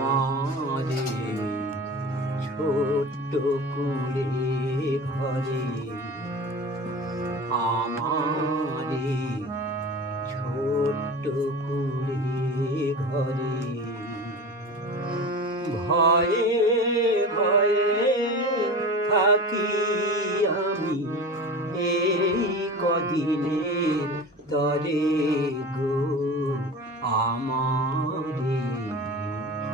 আমারে ছোট্ট কুড়ে ঘরে। আমারে ছোট্ট কুড়ে ঘরে। ভয়ে ভয়ে থাকি আমি এই কদিনের তরে গো। আমারে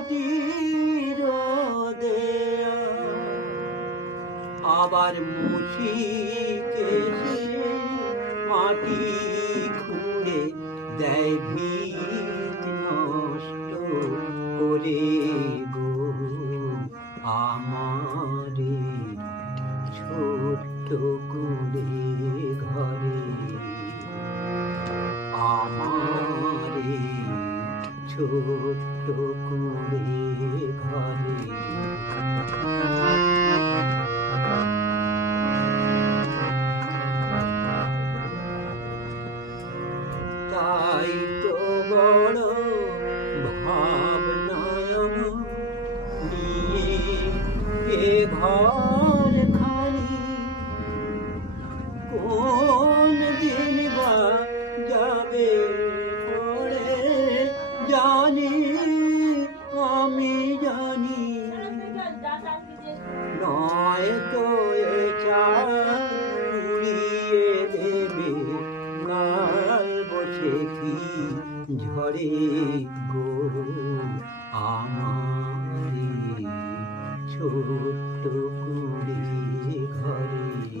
মাটির আবার মুশিকে মাটি খুঁড়ে দেয় ছোট্ট কুড়ে ঘরে। তাই তো বড় জানি। নয় তো এ দেবে কাল বসে কি ঝরে গো? আমারে ছোট্ট কুড়ে ঘরে।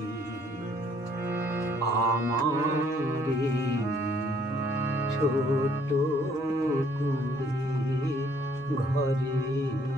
আমারে ছোট্ট কুড়ে ঘরে।